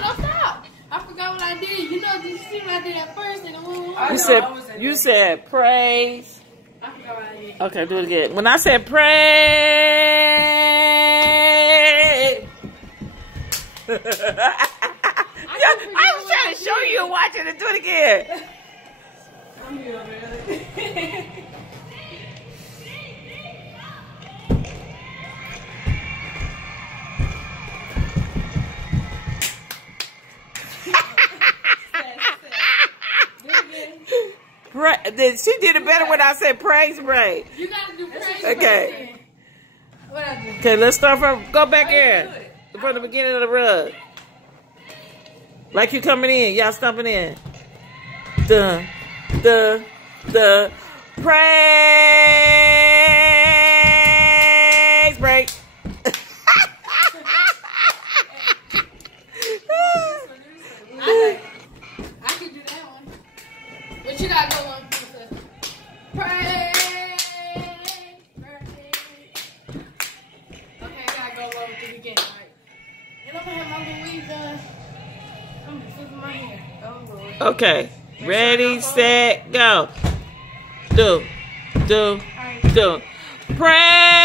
no, stop. I forgot what I did. You know, you see what I did at first. And you said praise. I forgot what I did. Okay, do it again. When I said pray. I was trying to show you and watch it and do it again. I'm here, man. She did it better when I said praise break. You gotta do praise. Okay. What I do? Okay, let's start from, go back in. From the beginning of the rug. Like you coming in, y'all stomping in. The praise break. I can do that one. But you gotta go on. Praise. Okay, I gotta go over to the beginning. All right. And I'm gonna have my little weave done. I'm just flipping my hair. Oh, Lord. Okay. Ready, set, go. Do. Praise.